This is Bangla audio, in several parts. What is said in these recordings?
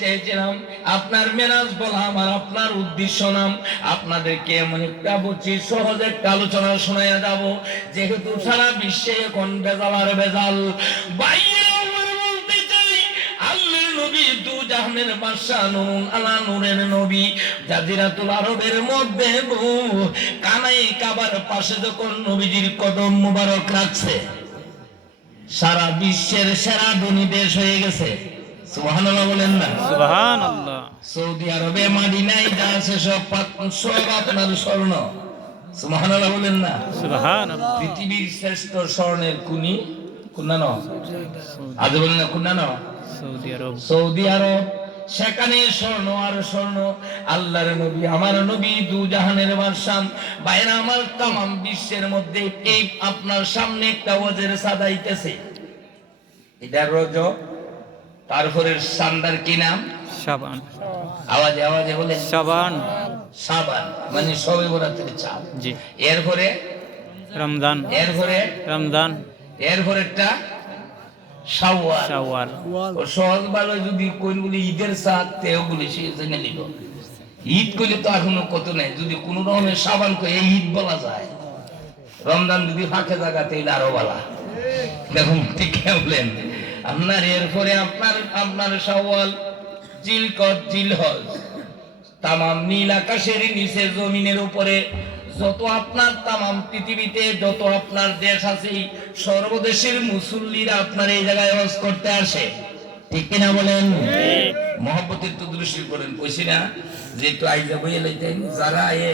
চেয়েছিলাম, আপনার মেরাজ বলা আমার আপনার উদ্দেশ্য নাম। আপনাদেরকে এমন একটা বলছি, সহজ একটা আলোচনা শোনাইয়া যাব, যেহেতু সারা বিশ্বে এখন বেজাল আর বেজাল। জাহানের বাদশা নুরুন আলা নূরের নবী, জাজিরাতুল আরবের মধ্যে কানাই কাবার পাশে যখন নবীজির কদম মুবারক রাখছে, সারা বিশ্বের সেরা ধনী দেশ হয়ে গেছে। সুবহানাল্লাহ বলেন না? সুবহানাল্লাহ। সৌদি আরবে মদিনায় যা আছে সব আপনার স্বর্ণ। সুবহানাল্লাহ বলেন না? সুবহানাল্লাহ। পৃথিবীর শ্রেষ্ঠ স্বর্ণের কুনি কোনটা ন? আজ বলেন না কোনটা ন? সৌদি আরব। সৌদি আরব, সেখানে স্বর্ণ আর স্বর্ণ। আল্লাহর নবী, আমার নবী দু জাহানের বাদশা, বাইরে আমার তামাম বিশ্বের মধ্যে এই আপনার সামনে একটা ওয়াজের সাদাইতেছে, এটা রজব, তারপরে সান্দার কি নাম? শাবান। আওয়াজে আওয়াজে বলে শাবান। শাবান মানে শবে বরাতের চাঁদ। জি। এরপরে রমজান। এরপরে রমজান। এরপরেরটা শাওয়াল। শাওয়াল। ও সহজ ভালো যদি কইন বলি ঈদের সাথ তেও বলি সে জেনে নিল। ঈদ কইলে তো এখনো কত নেই, যদি কোন রকমের শাবান কই এই ঈদ বলা যায়। রমজান যদি ফাঁকে জায়গাতে আরো বলা, দেখুন ঠিক বলেন আপনার। এরপরে আপনার শাওয়াল, জিলকদ, জিলহজ, তামাম নীল আকাশের নিচে জমিনের উপরে যত আপনার তামাম পৃথিবীতে যত আপনার দেশ আছে, সর্বদেশের মুসল্লিরা আপনার এই জায়গায় হজ করতে আসে, ঠিক কিনা বলেন? মহব্বতের তো দৃষ্টি করেন, কইছি না যে একটু আইজা বইয়ে লাইতেন, যারা এ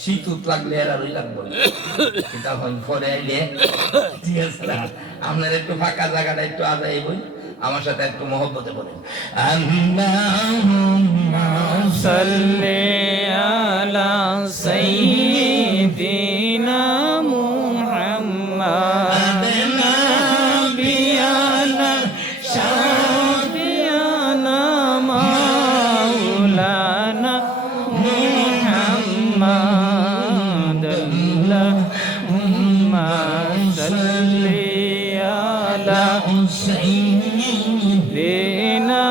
শীত লাগলে এরা রই লাগবে, তখন পরে আইলে ঠিক আছে না, আপনার একটু ফাঁকা জায়গাটা একটু আদায় বই, আমার সাথে একটু মহব্বতে বলেন আল্লাহুম্মা সাল্লি আলা সাইয়্যিদিনা মুহাম্মাদ নাবিয়ানা শাফিয়ানা মাওলানা মুহাম্মাদ আল্লাহুম্মা সাল্লি আলা সাইয়্যিদিনা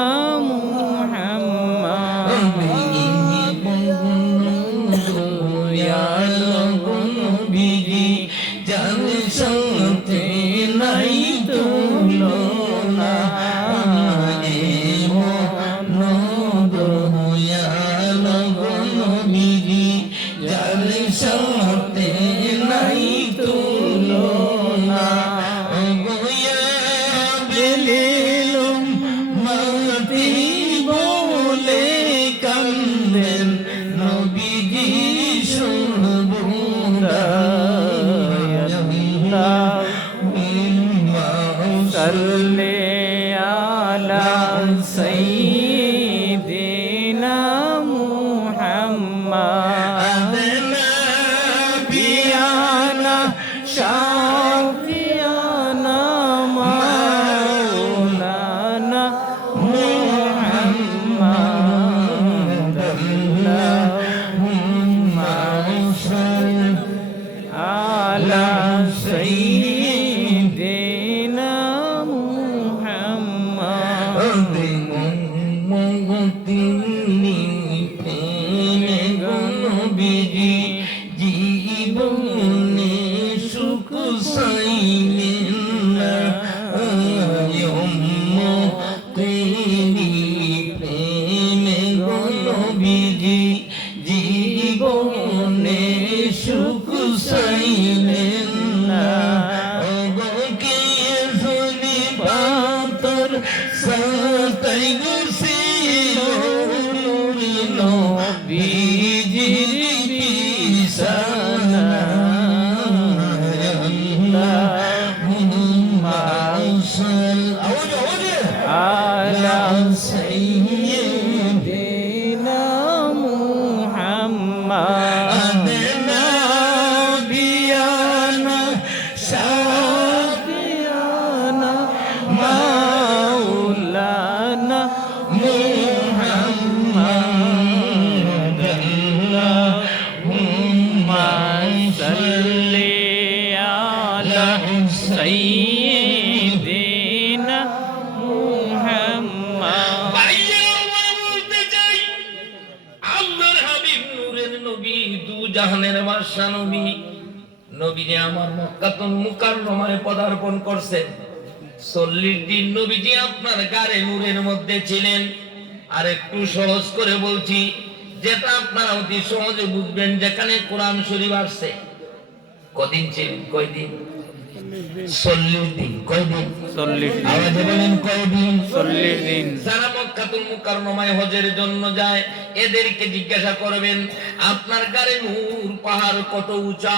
জাহানের বাদশা নবী, নবীজি আমার মক্কাতুল মুকাররমায় পদার্পণ করছেন। 40 দিন নবীজি আপনার গারে নূরের মধ্যে ছিলেন। আর একটু সহজ করে বলছি, যেটা আপনারা অতি সহজে বুঝবেন। যেখানে কোরআন শরীফ আসছে, কদিন ছিলেন? কয়দিন? 40 দিন। কয়দিন? 40 দিন। আওয়াজে বলেন কয়দিন? 40 দিন। যারা মক্কাতুল মুকাররমায় হজের জন্য যায়, এদেরকে জিজ্ঞাসা করবেন আপনার গারে নূর পাহাড় কত উঁচা।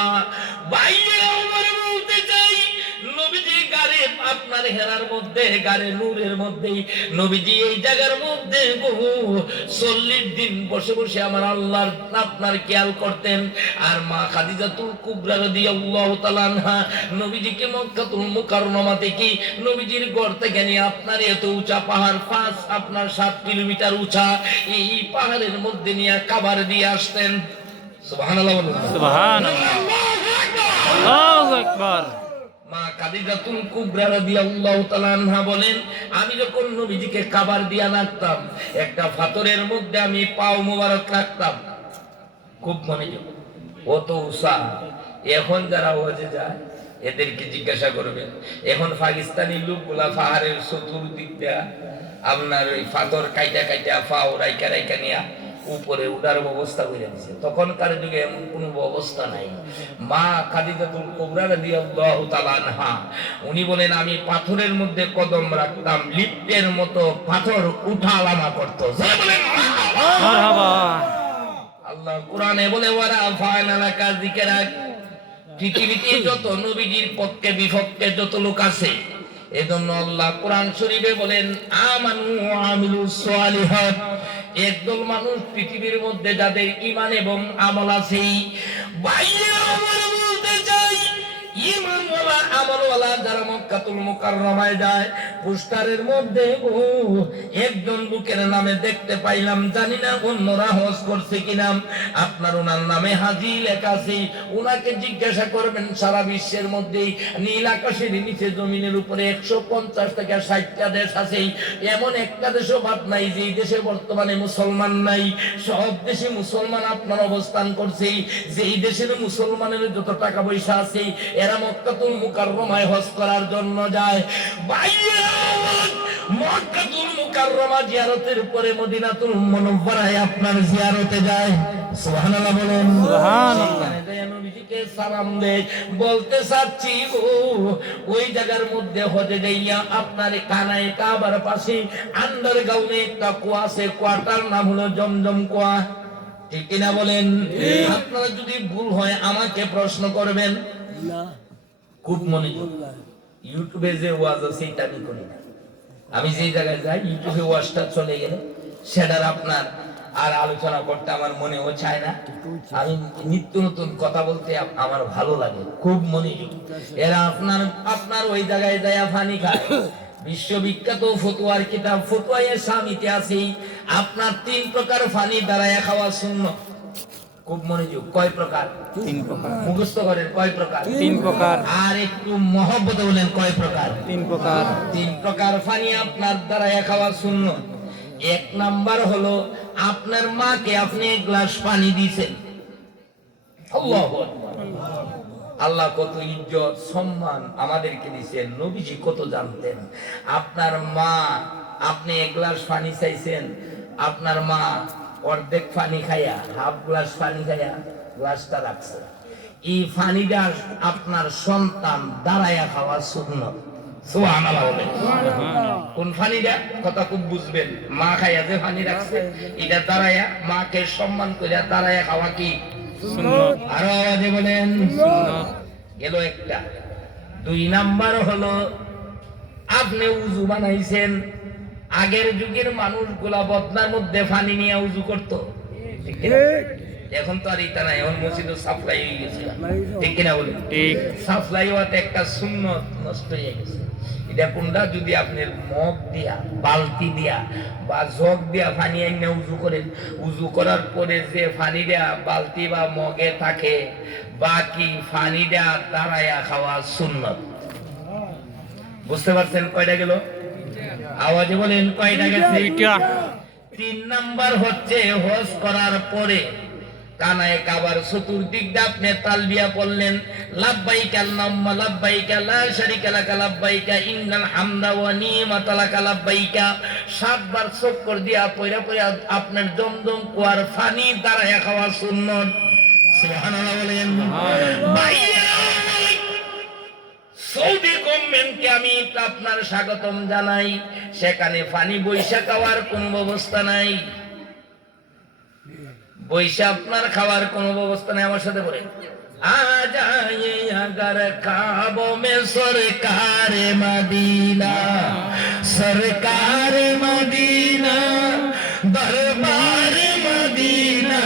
ভাইয়েরা আমার বলতে চাই, নবীজি গারে আপনার হেরার মধ্যে, গারে নূরের মধ্যেই নবীজি এই জায়গার মধ্যে 40 দিন বসে বসে আমার আল্লাহর আপনার খেয়াল করতেন। আর মা খাদিজাতুল কুবরা রাদিয়াল্লাহু তাআলা আনহা নবীজিকে মক্কাতুল মুকাররমা থেকে, নবীজির ঘর থেকে নিয়ে আপনার এত উঁচা পাহাড়, 7 কিলোমিটার উঁচা, এই পাহাড়ের মধ্যে নিয়ে কাবার দিয়ে আসতেন। সুবহানাল্লাহ বলুন। সুবহানাল্লাহ। আল্লাহু আকবার। মা খাদিজাতুল কুবরা রাদিয়াল্লাহু তাআলা আনহা বলেন, আমি যখন নবীজিকে কাবার দিয়া রাখতাম, একটা পাথরের মধ্যে আমি পাও মোবারক রাখতাম। খুব মনোযোগ, অত উষা। এখন যারা হজে যায়, এদেরকে জিজ্ঞাসা করবেন, এখন পাকিস্তানি লোকগুলা পাহাড়ের চতুর্দিক দিয়া আপনার ওই পাথর কাইটা কাইটা পাও রাইকা রাইকা নিয়া উপরে উঠার ব্যবস্থা করে দিছে। তখনকার যুগে এমন কোনো ব্যবস্থা নাই। মা খাদিজাতুল কুবরা রাদিয়াল্লাহু তাআলা আনহা উনি বলেন, আমি পাথরের মধ্যে কদম রাখতাম, লিফটের মতো পাথর উঠালামা করতো। জয় বলেন মারহাবা। আল্লাহ কোরআনে বলে, ওয়ারা ফায়না লাকা যিকরাক। পৃথিবীতে যত নবীজির পক্ষে বিপক্ষে যত লোক আছে, এজন্য আল্লাহ কোরআন শরীফে বলেন, আমানু ওয়া আমিলুস সালিহাত। একদল মানুষ পৃথিবীর মধ্যে যাদের ঈমান এবং আমল আছে। ভাইয়েরা আমার বলতে চাই, ঈমানওয়ালা আমলওয়ালা যারা মক্কাতুল মুকাররমায় যায়, পোস্টারের মধ্যে একজন লোকের নামে দেখতে পাইলাম, জানি না অন্যরা হজ করছে কিনা, আপনার ওনার নামে হাজি লেখা আছে। ওনাকে জিজ্ঞাসা করবেন, সারা বিশ্বের মধ্যে নীল আকাশের নিচে জমিনের উপরে 150 থেকে 60টা দেশ আছে, এমন একটা দেশও বাদ নাই যে দেশে বর্তমানে মুসলমান নাই। সব দেশে মুসলমান আপনার অবস্থান করছে। যেই দেশের মুসলমানের যত টাকা পয়সা আছে, এরা মক্কাতুল মুকাররমায় হজ করার জন্য যায়। ভাইয়েরা, মক্কাতুল মুকাররমা জিয়ারতের পরে মদিনাতুল মুনাওয়ারায় আপনার জিয়ারতে যায়। সুবহানাল্লাহ বলেন। সুবহানাল্লাহ। নবীজিকে সালাম দেয়। বলতে চাচ্ছি, ওই জায়গার মধ্যে হজে যাইয়া আপনার কানায় কাবার পাশে আন্ডারগ্রাউন্ডে একটা কুয়া আছে, কুয়াটার নাম হলো জমজম কুয়া। ঠিক কিনা বলেন? আপনারা যদি ভুল হয় আমাকে প্রশ্ন করবেন। খুব মনোযোগ, ইউটিউবে যে ওয়াজ আছে এটা আমি করি না। আমি যে জায়গায় যাই, ইউটিউবে ওয়াজটা চলে গেলে সেটার আপনার আর আলোচনা করতে আমার মনেও চায় না। আমি নিত্য নতুন কথা বলতে আমার ভালো লাগে, খুব মনোযোগ। এরা আপনার ওই জায়গায় যায় পানি খায়। বিশ্ববিখ্যাত ফতোয়ার কিতাব ফতোয়ায়ে সামিতে আছে, আপনার 3 প্রকার পানি দাঁড়ায় খাওয়া সুন্নাত। খুব মনোযোগ, কয় প্রকার? 3 প্রকার। মুখস্থ করেন, কয় প্রকার? 3 প্রকার। আর একটু মহব্বতে বলেন, কয় প্রকার? 3 প্রকার। 3 প্রকার পানি আপনার দাঁড়ায় খাওয়া সুন্নাত। 1 নাম্বার হলো, আপনার মাকে আপনি 1 গ্লাস পানি দিয়েছেন। আল্লাহু আকবার। আল্লাহ কত ইজ্জত সম্মান আমাদেরকে দিয়েছেন, নবীজি কত জানতেন। আপনার মা, আপনি 1 গ্লাস পানি চাইছেন, আপনার মা অর্ধেক পানি খাইয়া, হাফ গ্লাস পানি খাইয়া গ্লাসটা রাখছে। এই পানিটা আপনার সন্তান দাঁড়াইয়া খাওয়া সুন্নাত। সুবহানাল্লাহ বলেন। কোন পানিটা? কথা খুব বুঝবেন। মা খাইয়া যে পানি রাখছে, এটা দাঁড়াইয়া, মাকে সম্মান করিয়া দাঁড়াইয়া খাওয়া কি সুন্নাত। আরো আওয়াজে বলেন সুন্নাত। গেল একটা। 2 নাম্বার হলো, আপনি উযু বানাইছেন। আগের যুগের মানুষগুলা বদনার মধ্যে পানি নিয়ে উযু করতো, ঠিক কিনা? এখন তো আর এটা নাই, এখন মসজিদে সাপ্লাই হয়ে গেছে, ঠিক কিনা বলেন? ঠিক। সাপ্লাই হওয়াতে একটা সুন্নত নষ্ট হয়ে গেছে। এটা কোনটা? যদি আপনি মগ দিয়া, বালতি দিয়া বা জগ দিয়া পানি এনে উযু করেন, উযু করার পরে যে পানিটা বালতি বা মগে থাকে, বাকি পানিটা দাঁড়াইয়া খাওয়া সুন্নত। বুঝতে পারছেন কয়টা গেল? আওয়াজে বলেন কয়টা গেছে? 2টা। 3 নাম্বার হচ্ছে, হজ করার পরে কানায় কাবার চতুর্দিক দিয়ে আপনি তালবিয়া পড়লেন, লাব্বাইকা আল্লাহুম্মা লাব্বাইকা লা শারীকা লাকা লাব্বাইকা ইন্নাল হামদা ওয়া নি'মাতা লাকা লাব্বাইকা। 7 বার চক্কর দিয়া পয়রা পয়রা আপনার জমজম কুয়ার পানি দাঁড়ায়া খাওয়া সুন্নত। সুবহানাল্লাহ বলেন। ভাইয়া, সৌদি গভর্নমেন্টকে আমি আপনার স্বাগতম জানাই। সেখানে পানি বৈশা খাওয়ার কোনো ব্যবস্থা নাই, বৈশা আপনার খাওয়ার কোনো ব্যবস্থা নেই। আমার সাথে বলেন, আজায়ে আগার খাবো মে সরকারে মদিনা, সরকারে মদিনা, দরবারে মদিনা,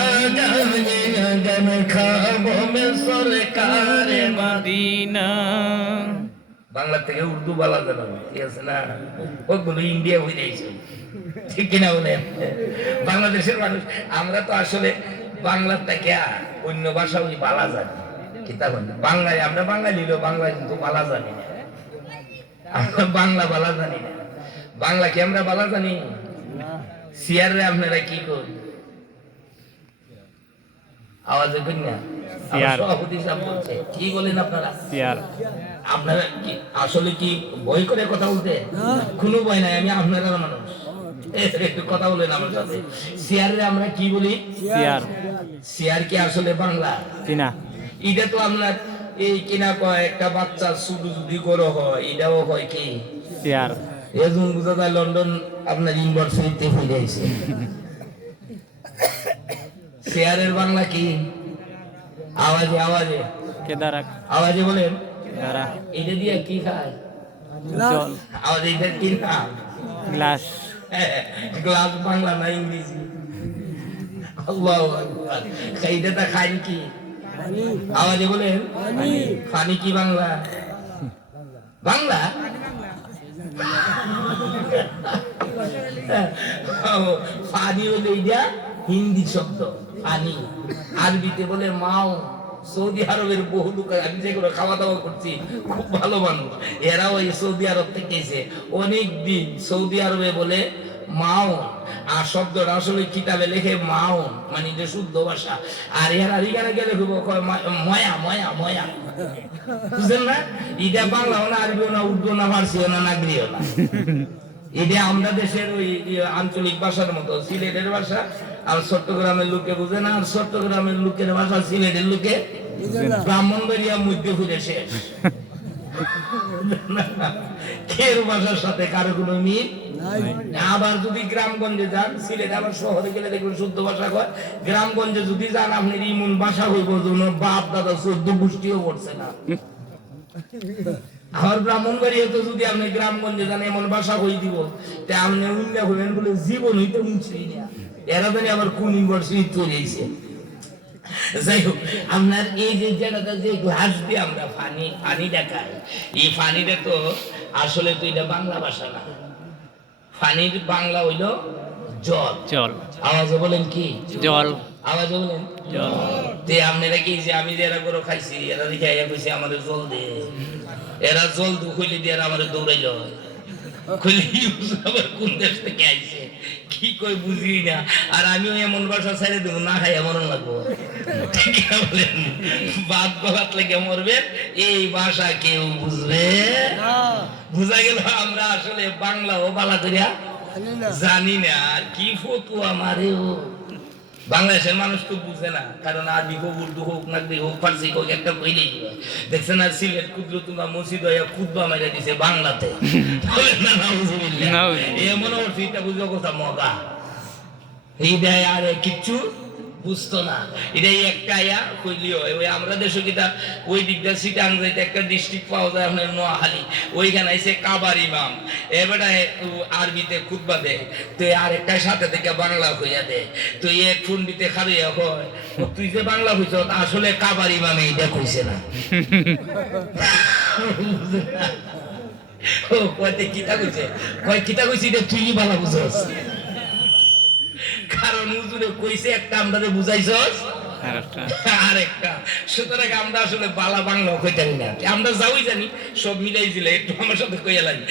আজায়ে আগার খাবো মে সরকারে মদিনা। বাংলা থেকে উর্দু বলা যাবে না, ঠিক আছে না? ওগুলো ইন্ডিয়া হয়ে যাইছে, ঠিক কিনা বলেন? বাংলাদেশের মানুষ আমরা তো আসলে বাংলার থেকে অন্য ভাষা ওই বালা জানি, কিতাব বাংলায় আমরা বাঙালি লোক, বাংলায় কিন্তু বালা জানি না, আমরা বাংলা বালা জানি না। বাংলা কি আমরা বালা জানি? সিয়ারে আপনারা কি করেন? আওয়াজ করি না, সভাপতি সাহেব বলছে কি বলেন আপনারা? আপনারা কি আসলে কি বই করে কথা বলতে? কোনো বই নাই, আমি আপনারা মানুষ, একটু কথা বলেন আমার সাথে। সিয়ারে আমরা কি বলি? সিয়ার কি আসলে বাংলা কিনা? এটা তো আপনার এই কিনা কয় একটা বাচ্চা শুধু যদি করো হয়, এটাও হয় কি সিয়ার। এজন বুঝা যায় লন্ডন আপনার ইউনিভার্সিটিতে ফিরে আইছে। সিয়ারের বাংলা কি? আওয়াজে আওয়াজে আওয়াজে বলেন। এটা দিয়ে কি খায়? আওয়াজ এটা কি না? গ্লাস। গ্লাস বাংলা না ইংরেজি? আল্লাহু আকবার। এইটা খায় কি? আওয়াজে বলেন। পানি কি বাংলা? বাংলা পানি হলে এটা হিন্দি শব্দ, পানি। আরবিতে বলে মাও। সৌদি আরবের বহু লোক, আমি যেগুলো খাওয়া দাওয়া করছি, খুব ভালো মানুষ, এরাও এই সৌদি আরব থেকে এসে অনেক দিন সৌদি আরবে বলে মাও। আর শব্দটা আসলে কিতাবে লেখে মাও, মানে এটা শুদ্ধ ভাষা। আর এরা এখানে গেলে ময়া ময়া ময়া, বুঝলেন না? এটা বাংলাও না, আরবিও না, উর্দু না, ফার্সিও না, নাগরিও না। এটা আমরা দেশের ওই আঞ্চলিক ভাষার মতো, সিলেটের ভাষা আর চট্টগ্রামের লোকে বুঝে না, আর চট্টগ্রামের লোকের ভাষা সিলেটের লোকে, ব্রাহ্মণবাড়িয়া মধ্য ঘুরে শেষ। কের ভাষার সাথে কারো কোনো মিল। আবার যদি গ্রামগঞ্জে যান, সিলেট আবার শহরে গেলে দেখবেন শুদ্ধ ভাষা কয়। গ্রামগঞ্জে যদি যান, আপনি ইমন ভাষা হইব বাপ দাদা 14 গোষ্ঠীও পড়ছে না। আমার ব্রাহ্মণবাড়িয়া তো যদি আপনি গ্রামগঞ্জে যান, এমন ভাষা হই দিব তা আপনি উন্না হইবেন বলে জীবন হইতে মুছই না। এরা জানি আবার কোন ইউনিভার্সিটি চলে আইছে। যাই হোক, আপনার এই যে যেটা যে গ্লাস দিয়ে আমরা পানি দেখাই, এই পানিটা তো আসলে তো এটা বাংলা ভাষা না। পানির বাংলা হইল জল। জল আওয়াজে বলেন কি? জল। আওয়াজে বলেন জল। তে আপনারা কি যে আমি যে এরা করে খাইছি, এরা দেখে আইয়া কইছে আমাদের জল দে। এরা জল দু কইলে দিয়ে আমাদের দৌড়াইল, কইলে আবার কোন দেশ থেকে আইছে কি কই বুঝি না। আর আমিও এমন ভাষা ছেড়ে দেবো, না খাই এমন লাগবো, ঠিক বলেন? বাদ গলাত লেগে মরবেন, এই ভাষা কেউ বুঝবে না। বুঝা গেল আমরা আসলে বাংলাও বালা করিয়া জানি না। আর কি ফতুয়া মারেও বাংলাদেশের মানুষ তো বুঝে না, কারণ আরবি হোক, উর্দু হোক, নাগরি হোক, ফার্সি হোক, একটা কইলেই দেখছে না। সিলেট কুদরতুল্লাহ মসজিদ হইয়া খুতবা মাইরা দিছে বাংলাতে, এমন এটা বুঝো কথা মগা। এই দেয় আর কিচ্ছু বুঝতো না। এটাই একটা আয়া কইলিও ওই আমরা দেশে কিটা ওই দিকটা সিটাং যাইতে একটা ডিস্ট্রিক্ট পাওয়া যায় আপনার নোয়াখালী, ওইখানে এসে কাবার ইমাম এবারে আরবিতে খুতবা দেয়, তো আর একটা সাথে থেকে বাংলা কইয়া দেয়। তো এক ফুন্ডিতে খারিয়া হয়, তুই যে বাংলা কইছ আসলে কাবার ইমাম এইটা কইছে না। ও কয়তে কিতা কইছে, কয় কিতা কইছি এটা তুই বাংলা বুঝছস, কারণ হুজুরে কইছে একটা আমরা বুঝাইছস আরেকটা। সুতরাং আমরা আসলে বালা বাংলা কইতে না, আমরা যাওই জানি সব মিলাই দিলে একটু আমার সাথে কইয়া লাগি।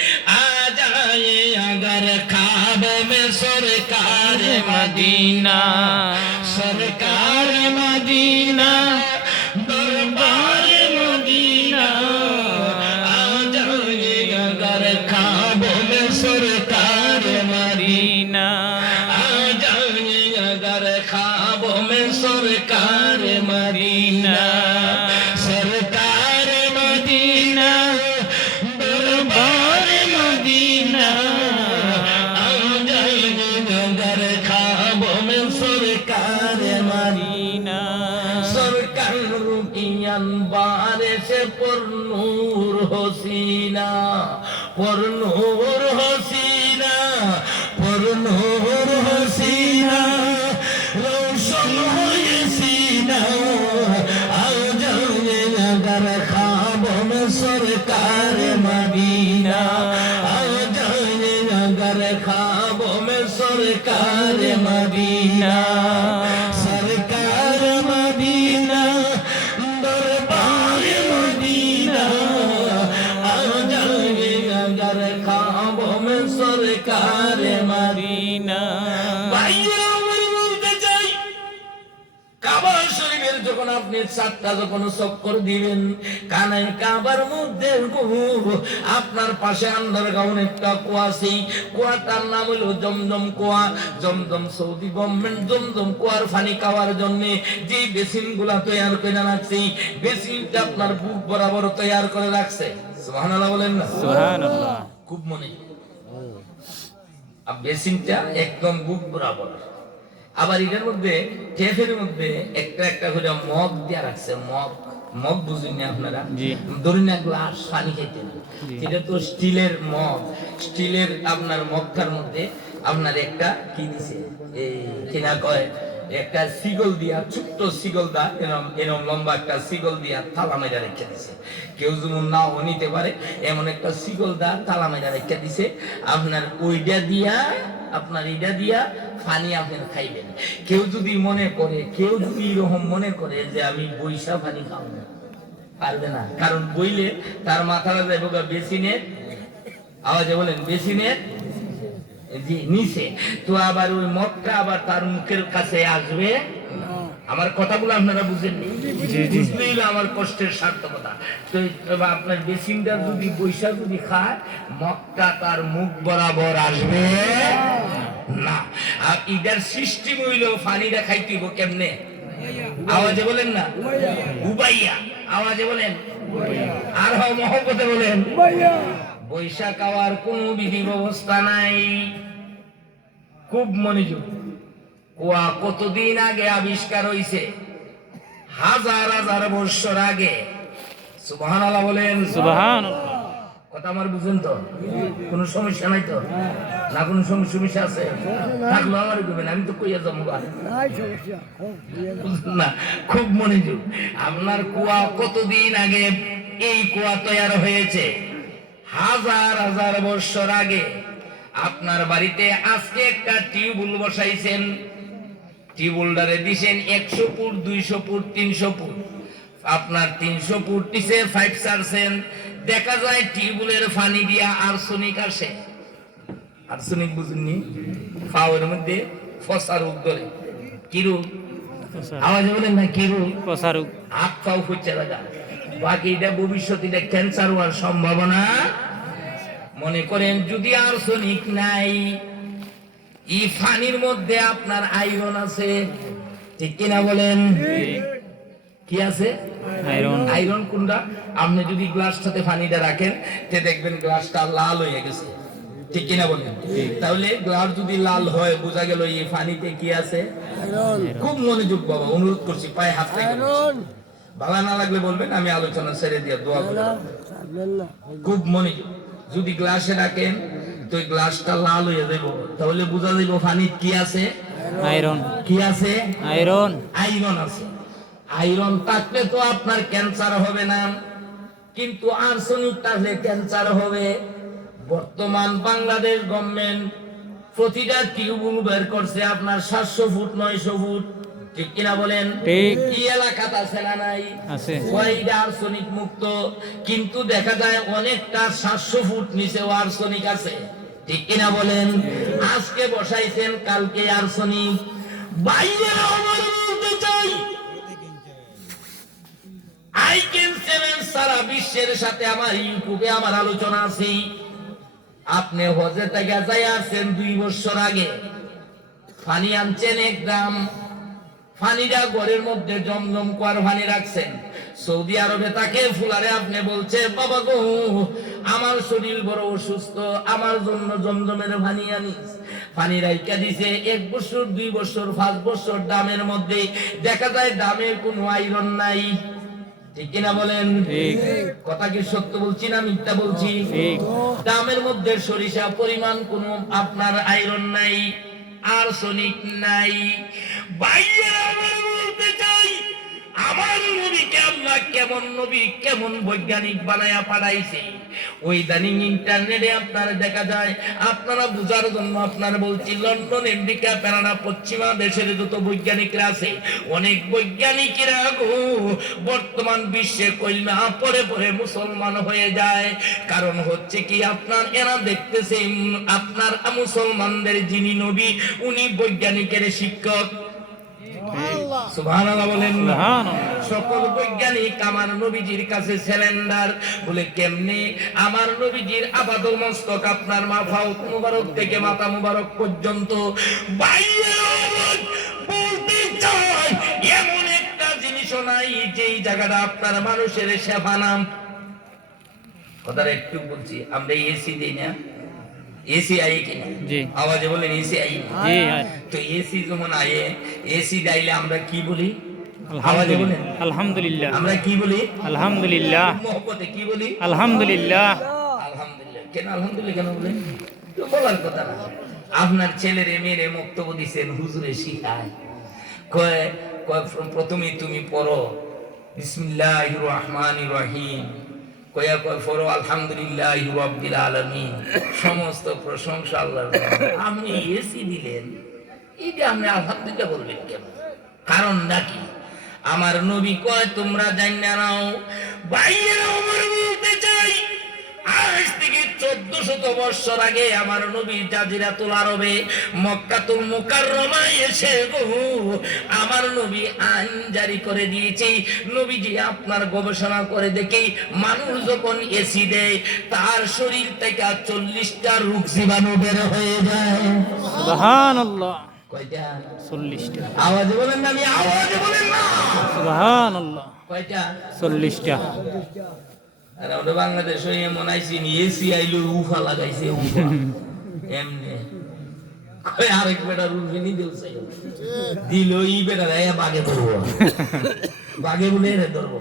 আজায়ে আগার খাবে মে সরকার মদিনা, সরকার মদিনা দরবার মদিনা আজার খাবো মে সরকার মদিনা আজার খাবো মে সরকার মদিনা সরকার মদিনা দরবার মদিনা আজার খাবো মে সরকার মদিনা সরকার রুকিয়ান বারে সে পরনূর হোসিনা পরনূর হোসিনা পরনূর হোসিনা রোশন হয়েছিনা আজার খাবো মে সরকার মদিনা আজার খাবো মে সরকার মদিনা সরকার মদিনা দরবার মদিনা আজার খাবো মে সরকার মদিনা ভাইরা আমার বলতে চাই কাবা শরীফের যখন আপনি সাতটা যখন চক্কর দিবেন কানায় কাবার মধ্যে আপনার পাশে আন্ডারগ্রাউন্ড একটা কুয়া আছে কুয়াটার নাম হলো জমজম কুয়া জমজম সৌদি গভর্নমেন্ট জমজম কুয়ার পানি খাওয়ার জন্য যে বেসিন গুলা তৈরি করে রাখছে বেসিনটা আপনার বুক বরাবর তৈরি করে রাখছে সুবহানাল্লাহ বলেন না সুবহানাল্লাহ খুব মনে আর বেসিনটা একদম বুক বরাবর আবার এটার মধ্যে টেপের মধ্যে একটা একটা করে মগ দেয়া রাখছে মগ মগ বুঝেন না আপনারা ধরুন এক গ্লাস পানি খাইতেন এটা তো স্টিলের মগ স্টিলের আপনার মগটার মধ্যে আপনার একটা কি দিছে এই কিনা কয় একটা সিগল দিয়া ছোট্ট সিগল দা এরকম লম্বা একটা সিগল দিয়া তালা মেজা রেখে দিছে কেউ যেমন নাও নিতে পারে এমন একটা সিগল দা তালা মেজা রেখে দিছে আপনার ওইটা দিয়া আপনার এটা দিয়া পানি আপনার খাইবেন কেউ যদি মনে করে কেউ যদি এরকম মনে করে যে আমি বৈশা পানি খাবো পারবে না কারণ বইলে তার মাথাটা যাইব বেসিনের আওয়াজে বলেন বেসিনের জি নিচে তো আবার ওই মগটা আবার তার মুখের কাছে আসবে আমার কথাগুলো আপনারা বুঝেননি বুঝলেই আমার কষ্টের সার্থকতা তো আপনার বেসিনটা যদি বৈশা যদি খায় মগটা তার মুখ বরাবর আসবে না আর ইদার সিস্টেম হইল পানিটা খাইতেইব কেমনে আওয়াজে বলেন না উবাইয়া আওয়াজে বলেন আর মহব্বতে বলেন বৈশা খাওয়ার কোন বিধি ব্যবস্থা নাই খুব মনোযোগ কুয়া কতদিন আগে আবিষ্কার হইছে হাজার হাজার বছর আগে সুবহানাল্লাহ বলেন সুবহানাল্লাহ কথা আমার বুঝেন তো কোনো সমস্যা নাই তো না কোনো সমস্যা আছে থাকলো আমার করবেন আমি তো কইয়া যাবো না খুব মনোযোগ আপনার কুয়া কতদিন আগে এই কুয়া তৈরি হয়েছে হাজার হাজার বছর আগে আপনার বাড়িতে আজকে একটা টিউবওয়েল বসাইছেন টিউবওয়েলটারে দিছেন 100 ফুট 200 ফুট 300 ফুট আপনার 300 ফুট নিচে 5 সারছেন দেখা যায় টিউবওয়েলের পানি দিয়া আর্সেনিক আসে আর্সেনিক বুঝুননি পাওয়ার মধ্যে ফসা রোগ ধরে কি রোগ আওয়াজ বলেন না কি রোগ ফসা রোগ হাত পাও ফুটছে লাগা বাকিটা ভবিষ্যতে ক্যান্সার হওয়ার সম্ভাবনা মনে করেন যদি আর্সেনিক নাই এই পানির মধ্যে আপনার আয়রন আছে ঠিক কিনা বলেন কি আছে আয়রন আয়রন কোনটা আপনি যদি গ্লাসটাতে পানিটা রাখেন তে দেখবেন গ্লাসটা লাল হয়ে গেছে ঠিক কিনা বলেন তাহলে গ্লাস যদি লাল হয় বোঝা গেল এই পানিতে কি আছে আয়রন খুব মনোযোগ বাবা অনুরোধ করছি পায়ে হাত রেখে ভালো না লাগলে বলবেন আমি আলোচনা ছেড়ে দিয়ে দোয়া করব খুব মনোযোগ যদি গ্লাসে রাখেন তো গ্লাসটা লাল হয়ে যাব তাহলে বোঝা যাবে পানিতে কি আছে আয়রন কি আছে আয়রন আয়রন আছে আয়রন থাকলে তো আপনার ক্যান্সার হবে না কিন্তু আর্সেনিক থাকলে ক্যান্সার হবে বর্তমান বাংলাদেশ গভর্নমেন্ট প্রতিটা টিউবওয়েল বের করছে আপনার 700 ফুট 900 ফুট ঠিক কিনা বলেন ঠিক এই এলাকাতে আছে না নাই আছে ওইটা আর্সেনিক মুক্ত কিন্তু দেখা যায় অনেকটা 700 ফুট নিচে আর্সেনিক আছে ঠিক কিনা বলেন আজকে বসাইছেন কালকে আর্সেনিক বাইরের আমার বলতে চাই আইকেন 7 সারা বিশ্বের সাথে আমার ইউটিউবে আমার আলোচনা আছে। আপনি হজে থেকে যাই আসছেন 2 বছর আগে, পানি আনছেন 1 গ্রাম, পানিটা ঘরের মধ্যে জমজম কর পানি রাখছেন। সৌদি আরবে তাকে ফুলারে আপনি বলছে বাবা গো আমার শরীর বড় অসুস্থ, আমার জন্য জমজমের পানি আনিস। পানি রাইকা দিছে 1 বছর 2 বছর 5 বছর, দামের মধ্যে দেখা যায় দামের কোনো আয়রন নাই। ঠিক কিনা বলেন? কথা কি সত্য বলছি না মিথ্যা বলছি? দামের মধ্যে সরিষা পরিমাণ কোনো আপনার আয়রন নাই, আর্সেনিক নাই। বাইরে আমার বলতে চাই আমার নবীকে আল্লাহ কেমন নবী কেমন বৈজ্ঞানিক বানায়া পাঠাইছে। ওই দানিং ইন্টারনেটে আপনারা দেখা যায়, আপনারা বুঝার জন্য আপনারা বলছি লন্ডন আমেরিকা কানাডা পশ্চিমা দেশের যত বৈজ্ঞানিকরা আছে, অনেক বৈজ্ঞানিকেরা বর্তমান বিশ্বে কলমা পরে পরে মুসলমান হয়ে যায়। কারণ হচ্ছে কি আপনার এরা দেখতেছেন আপনার মুসলমানদের যিনি নবী উনি বৈজ্ঞানিকের শিক্ষক। সুবহানাল্লাহ বলেন। সকল বৈজ্ঞানিক আমার নবীজির কাছে সিলিন্ডার বলে কেমনে আমার নবীজির আপাদল মস্তক আপনার মাথা মুবারক থেকে মাথা মুবারক পর্যন্ত বাইরে বলতে চাই এমন একটা জিনিস নাই যেই জায়গাটা আপনার মানুষের সেবা নাম। কথাটা একটু বলছি, আমরা এসি দিই না, এসি আয়ে কিনা আওয়াজে বলেন এসি আই। তো এসি যখন আয়ে, এসি ডাইলে আমরা কি বলি? আওয়াজে বলেন আলহামদুলিল্লাহ। আমরা কি বলি? আলহামদুলিল্লাহ। মহব্বতে কি বলি? আলহামদুলিল্লাহ। আলহামদুলিল্লাহ। কেন আলহামদুলিল্লাহ কেন বলেন? তো বলার কথা না। আপনার ছেলেরে মেয়েরে বক্তব্য দিচ্ছেন হুজুরে শিখায়, কয় কয় প্রথমে তুমি পড়ো বিসমিল্লাহির রহমানির রহিম, কয়া কয় পড়ো আলহামদুলিল্লাহি রাব্বিল আলামিন, সমস্ত প্রশংসা আল্লাহর। আপনি এসি দিলেন, এটা আপনি আলহামদুলিল্লাহ বলবেন কেন? কারণ নাকি আমার নবী কয় তোমরা জান্না নাও। বাইরে আমার বলতে চাই আজ থেকে 1400 বছর আগে আমার নবী জাজিরাতুল আরবে মক্কাতুল মুকাররমায় এসে আমার নবী আইন জারি করে দিয়েছে। নবীজি আপনার গবেষণা করে দেখি মানুষ যখন এসি দেয় তার শরীর থেকে 40টা রোগ জীবাণু বের হয়ে যায়। সুবহানাল্লাহ। কয়টা? 40টা। আওয়াজে বলেন না, আমি আওয়াজে বলেন না। সুবহানাল্লাহ। কয়টা? 40টা। আর আমরা বাংলাদেশে এমন আইছি নি এসি আইলো উফা লাগাইছে উফা এমনি কই আরেক বেটা রুলফিনি দিলছে দিল ই বেটা রায়া বাগে ধরবো, বাগে বলে রে ধরবো।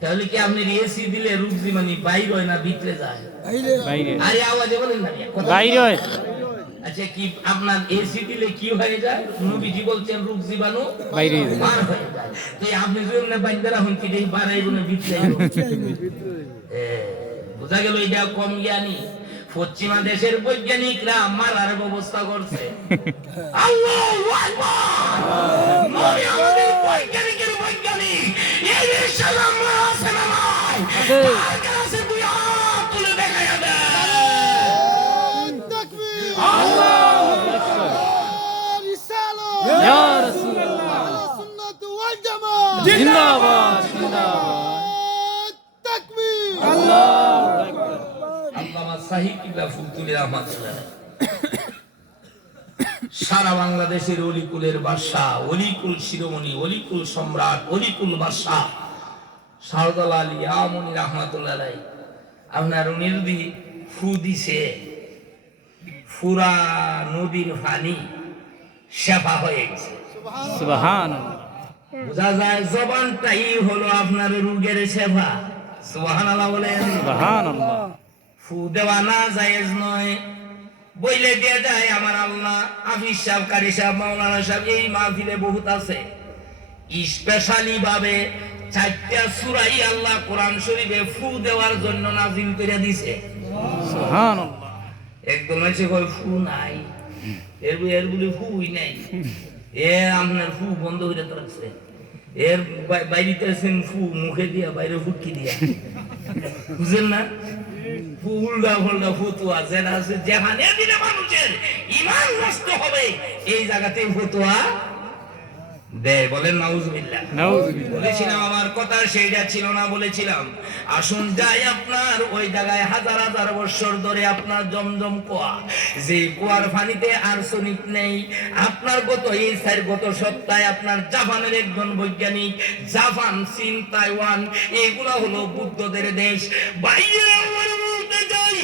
তাহলে কি আপনি এসি দিলে রুগজি মানে বাইরে হয় না ভিতরে যায়? বাইরে। আরে আওয়াজে বলেন না বাইরে হয়। আচ্ছা কি আপনার এসি দিলে কি হয়ে যায়? নবীজি বলছেন রোগ জীবাণু বাইরে বার হয়ে যায়। তো আপনি যদি না বাইন্দা হন কি দেই বাড়াইব না ভিতরে বোঝা গেল এটা কম জ্ঞানী। পশ্চিমা দেশের বৈজ্ঞানিকরা মারার ব্যবস্থা করছে। আল্লাহু আকবার। নবী আমাদের বৈজ্ঞানিকের বৈজ্ঞানিক। এই সালাম আছে না নাই? কার কাছে তুই হাত তুলে দেখায়া দে। আল্লাহু আকবার। ইয়া রাসূলুল্লাহ। সুন্নাত ওয়াল জামাত জিন্দাবাদ জিন্দাবাদ। তাকবীর। আল্লাহু আকবার। আল্লামা সাহিব কিবলা ফুলতুলি রহমাতুল্লাহ সারা বাংলাদেশের অলিকুলের বাদশা, অলিকুল শিরোমণি, অলিকুল সম্রাট, অলিকুল বাদশা শাহজালাল আলী আমনি রহমাতুল্লাহ আলাইহি আপনার উনি যদি ফু দিছে পুরা নদীর পানি শেফা হয়ে গেছে। সুবহানাল্লাহ। বোঝা যায় জবানটাই হলো আপনার রোগের শেফা। সুবহানাল্লাহ বলেন। সুবহানাল্লাহ। ফু দেওয়া না জায়েজ নয়, বইলে দিয়ে যায় আমার আল্লাহ। হাফিজ সাহেব, কারি সাহেব, মাওলানা সাহেব এই মাহফিলে বহুত আছে। স্পেশালি ভাবে 4টা সূরাই আল্লাহ কোরআন শরীফে ফু দেওয়ার জন্য নাযিল করে দিয়েছে। সুবহানাল্লাহ। একদম এসে কই ফু নাই, এর বলে ফুই নাই, আপনার ফু বন্ধ হয়ে রাখছে। এর বাইরেতে আছেন ফু মুখে দিয়া, বাইরে ফুটকি দিয়া, বুঝেন না? উল্টা ফল্টা ফতুয়া যেটা আছে যেখানে দিলে মানুষের ইমান নষ্ট হবে এই জায়গাতেই ফতোয়া দেয়। বলেন নাউজুবিল্লাহ। নাউজুবিল্লাহ। বলেছিলাম আমার কথা সেইটা ছিল না, বলেছিলাম আসুন যাই আপনার ওই জায়গায় হাজার হাজার বছর ধরে আপনার জমজম কুয়া, যে কুয়ার পানিতে আর্সেনিক নেই। আপনার গত সপ্তাহে আপনার জাপানের একজন বৈজ্ঞানিক, জাপান, চীন, তাইওয়ান এগুলা হলো বুদ্ধদের দেশ। বাইরে বলতে যাই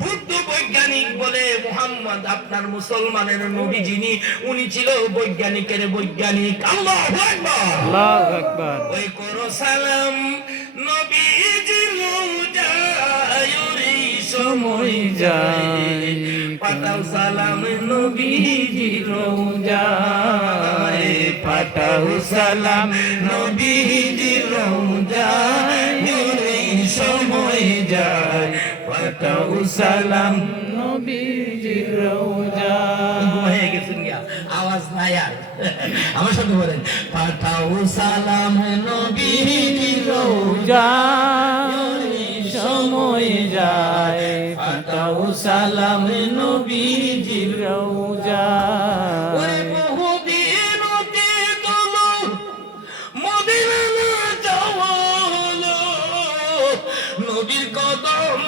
বুদ্ধ বৈজ্ঞানিক বলে মুহাম্মদ আপনার মুসলমানের নবী যিনি, উনি ছিল বৈজ্ঞানিকের বৈজ্ঞানিক। আল্লাহু আকবার। আল্লাহু আকবার। ওই করো সালাম নবীজির রওজায় ওই সময় যায়, পাঠাও সালাম নবীজির রওজায়, পাঠাও সালাম নবীজির রওজায় ওই সময় যায়, পাঠাও সালাম নবীজির রওজা। হয়ে গেছেন গিয়া, আওয়াজ নাই আর। আমার সাথে বলেন, পাঠাও সালাম নবীজির রওজা সময় যায়, পাঠাও সালাম নবীজির রওজা। ওরে বহুদিন অতীত হলো, মদিনা না যাওয়া হলো, নবীর কদম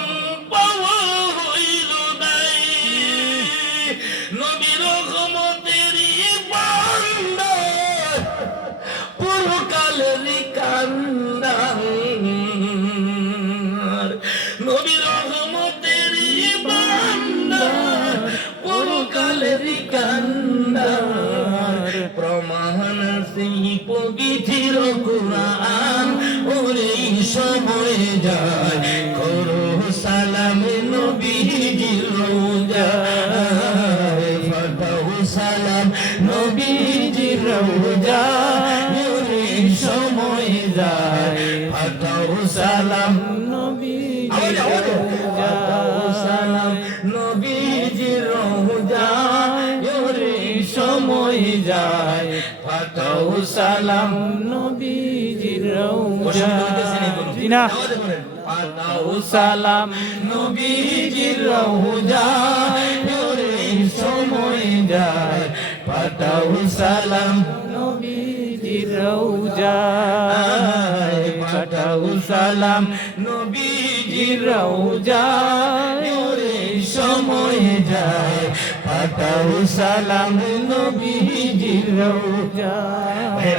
পাওয়া হইল নাই, নবীর রহমতেরই বান্দার, পরকালেরই কান্দার, নবীর রহমতেরই বান্দার, পরকালেরই কান্দার, প্রমাণ সেই পবিত্র কুরআন, ওরে সময় যায়, করো সালাম নবীজির রওজায়, পাঠাও সালাম নবীজির রওজায়, ওরে সময় যায়, পাঠাও সালাম নবীজির রওজায়, নবীজির রওজায়, ওরে সময় যায়, পাঠাও সালাম নবীজির রওজা। জিনা পাঠাও সালাম নবীজির রওজায়, ওরে সময় যায়, পাঠাও সালাম নবীজির রওজা, পাঠাও সালাম নবীজির রওজা। ওরে সময় যায়, পাঠাও সালাম নবীজির রওজা।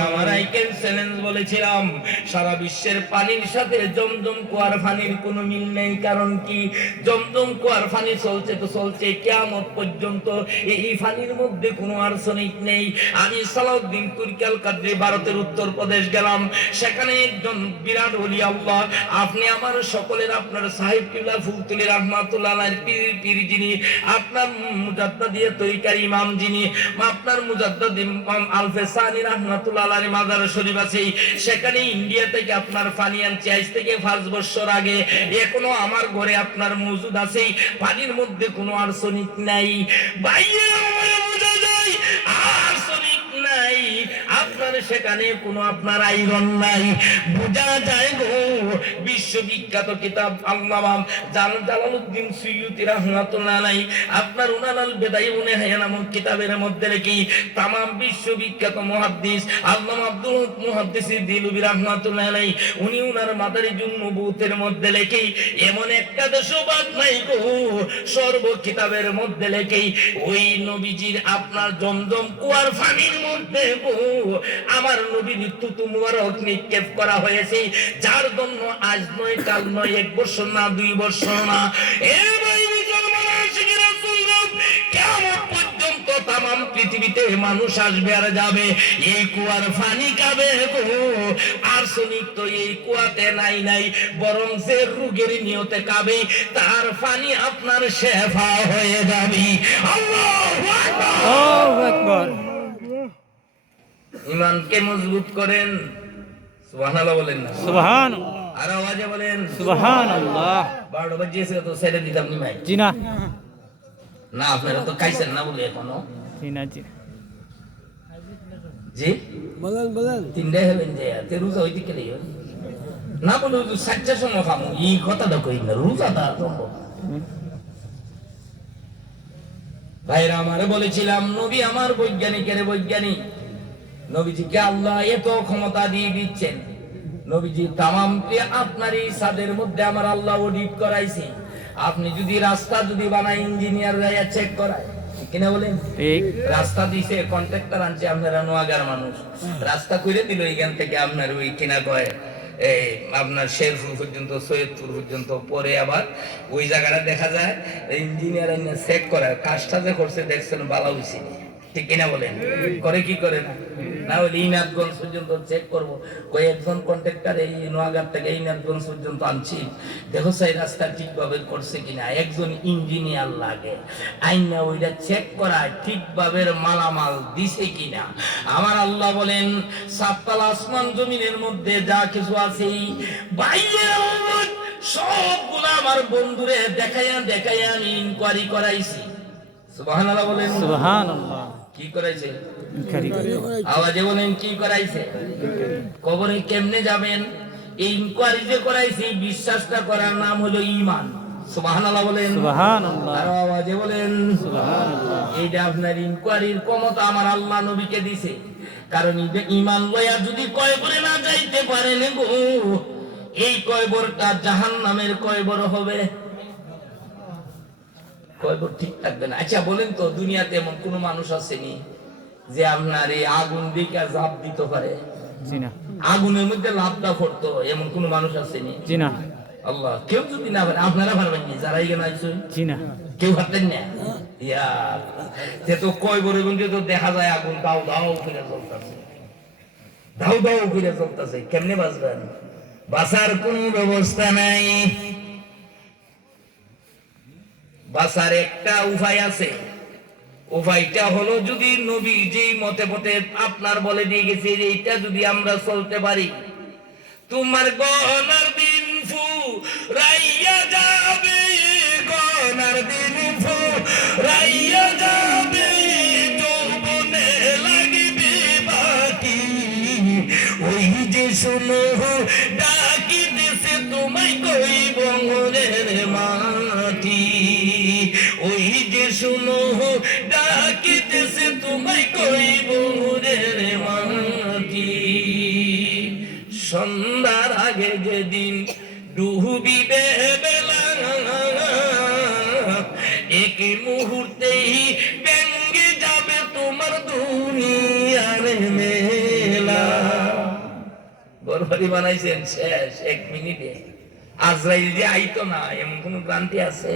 আমার আইকেন চ্যালেঞ্জ বলেছিলাম, সারা বিশ্বের পানির সাথে জমজম কুয়ার পানির কোনো মিল নেই। কারণ কি, জমজম কুয়ার পানি চলছে তো চলছে কিয়ামত পর্যন্ত, এই পানির মধ্যে কোনো আর্সেনিক নেই। আমি সালাউদ্দিন তুর্কি কাদ্রি ভারতের উত্তরপ্রদেশ গেলাম, সেখানে একজন বিরাট ওলি আল্লাহ, আপনি আমার সকলের আপনার সাহেব কিবলা ফুলতুলি রাহমাতুল্লাহ আলাইহির পীর যিনি, আপনার মুজাদ্দিদ তরিকার ইমাম যিনি, আপনার মুজাদ্দিদ ইমাম আল-ফেসানি রাহমাতুল্লাহ আলাইহির মাজার শরীফ আছে, সেখানে ইন্ডিয়া থেকে আপনার পানি আনছি আজ থেকে 5 বছর আগে, এখনো আমার ঘরে আপনার মজুদ আছে। পানির মধ্যে কোনো আর্সেনিক নাই। বাইরে আমার বোঝা যায় আর্সেনিক নাই, আপনার সেখানে কোনো আপনার আয়রন নাই, বোঝা যায় গো। বিশ্ববিখ্যাত কিতাব আল্লামা জালালউদ্দিন সুয়ুতি রাহমাতুল্লাহ আলাইহি আপনার উনাল বেদায়ুনে হায়া নামক কিতাবের মধ্যে লেখি, तमाम বিশ্ববিখ্যাত মুহাদ্দিস আল্লামা আব্দুল মুহাদ্দিস দিলবি রাহমাতুল্লাহ আলাইহি উনি উনার মাদারিজুন নবুতের মধ্যে লেখি, এমন একটা দেশবাদ নাই গো, সর্ব কিতাবের মধ্যে লেখি ওই নবীজির আপনার জমজম কুয়ার পানির মধ্যে গো আমার নবীর তুতু মুবারক নিক্ষেপ করা হয়েছে, যার জন্য আজ নয় কাল নয় 1 বছর না 2 বছর না, এই ভাই মুসলমান আশিকেরা শুনলাম কিয়ামত পর্যন্ত तमाम পৃথিবীতে মানুষ আসবে আর যাবে, এই কুয়ার পানি খাবে গো। আর্সেনিক তো এই কুয়াতে নাই নাই, বরং যে রোগের নিয়তে খাবে তার পানি আপনার শেফা হয়ে যাবে। আল্লাহু আকবার। আল্লাহু আকবার। ঈমানকে মজবুত করেন, সুবহানাল্লাহ বলেন না? সুবহানাল্লাহ। আর আওয়াজে বলেন সুবহানাল্লাহ। 12 বাজে তো ছেড়ে দিতাম নি ভাই। জি না, না আপনারা তো খাইছেন না বলে এখনো। জি না, জি জি বলেন 3টায় হবেন যে তে রোজা হইতে গেলে না বলে 7টার সময় খামু, এই কথাটা কই না, রোজাটা সম্ভব ভাইরা আমার, বলেছিলাম নবী আমার বৈজ্ঞানিকের বৈজ্ঞানিক। নবীজিকে আল্লাহ এত ক্ষমতা দিয়ে দিচ্ছেন, নবীজি তামাম আপনার এই ছাদের মধ্যে আমার আল্লাহ অডিট করাইছে। আপনি যদি রাস্তা যদি বানায়, ইঞ্জিনিয়াররা চেক করায়, কিনা বলেন? ঠিক। রাস্তা দিছে, কন্ট্রাক্টর আনছে, আপনারা নোয়াগার মানুষ, রাস্তা করে দিল এখান থেকে আপনার ওই কিনা কয় এই আপনার শেরপুর পর্যন্ত, সৈয়দপুর পর্যন্ত। পরে আবার ওই জায়গাটা দেখা যায় ইঞ্জিনিয়ার চেক করায়, কাজটা যে করছে দেখছেন ভালো হয়েছে, ঠিক কিনা বলেন? করে কি করে না? না হলে ইনাথগঞ্জ পর্যন্ত চেক করবো, কয়েকজন কন্ট্রাক্টর এই নোয়াগার থেকে ইনাথগঞ্জ পর্যন্ত আনছি, দেখো সেই রাস্তা ঠিকভাবে করছে কিনা। একজন ইঞ্জিনিয়ার লাগে, আইনা ওইটা চেক করা ঠিকভাবে মালামাল দিছে কিনা। আমার আল্লাহ বলেন সাততলা আসমান জমিনের মধ্যে যা কিছু আছে বাইরের সবগুলা আমার বন্ধুরে দেখাইয়া দেখাইয়া আমি ইনকোয়ারি করাইছি। সুবহানাল্লাহ বলেন। সুবহানাল্লাহ। কি করাইছে? কারিগরি। আওয়াজে বলেন কি করাইছে? কবরে কেমনে যাবেন এই ইনকোয়ারি যে করাইছে, বিশ্বাসটা করার নাম হলো ঈমান। সুবহানাল্লাহ বলেন। সুবহানাল্লাহ। আর আওয়াজে বলেন সুবহানাল্লাহ। এইটা আপনার ইনকোয়ারির ক্ষমতা আমার আল্লাহ নবীকে দিছে। কারণ এই ঈমান লয়া যদি কয়বরে না যাইতে পারেন গো, এই কয়বরটা জাহান্নামের কয়বর হবে, কয়বর ঠিক থাকবে না। আচ্ছা বলেন তো, দুনিয়াতে এমন কোন মানুষ আসেনি যে আপনার এই আগুন দিকে জাপ দিতে পারে? জি না। আগুনের মধ্যে লাভটা পড়তো, এমন কোন মানুষ আসেনি? জি না। আল্লাহ, কেউ যদি না পারে, আপনারা পারবেন নি? যারা এখানে আইসেন জি না। কেউ পারতেন না? ইয়া, সে তো কয়বরের মধ্যে তো দেখা যায় আগুন দাও দাও করে জ্বলতেছে, দাও দাও করে জ্বলতেছে। কেমনে বাঁচবেন? বাঁচার কোন ব্যবস্থা নাই। বাঁচার একটা উপায় আছে, উপায়টা হলো যদি নবী যেই মতে মতে আপনার বলে দিয়ে গেছে যে এইটা যদি আমরা চলতে পারি, তোমার গহনার দিন ফুরাইয়া যাবে, গহনার দিন ফুরাইয়া যাবে, যৌবনে লাগিবে বাকি, ওই যে শুনো ডাকিতেছে তোমায় কইব মোরের মাটি, ওই যে শুনো ডাকিতেছে তোমায় কইব মোরের মাটি। সন্ধ্যার আগে যেদিন ডুবিবে বেলা, এক মুহূর্তেই ভেঙে যাবে তোমার দুনিয়ার মেলা। ঘরবাড়ি বানাইছেন শেষ 1 মিনিটে, আজরাইল যে আইতো না এমন কোন গ্রান্তি আছে?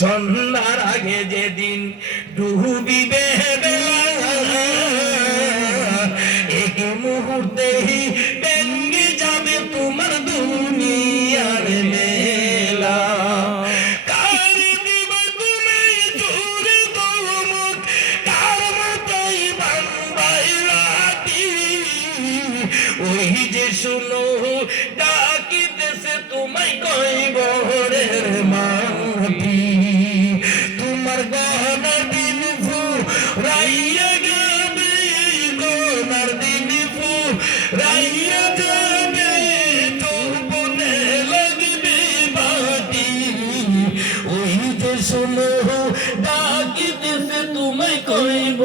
সন্ধ্যার আগে যেদিন ডুবিবে বেলা, এক মুহূর্তেই ভেঙে যাবে তোমার দুনিয়ার মেলা। কার দিবা তুমি জোরে দমক, কার মতোই বাংবাই রাতি, ওই যে শুনো ডাকিতেছে তোমায় কইব রের মাটি, তোমার গহনার দিন ফুরাইয়া যাবে, গহনার দিন ফুরাইয়া যাবে, যৌবনে লাগবে বাটি, ওই যে শুনো ডাকিতেছে তোমায় কইব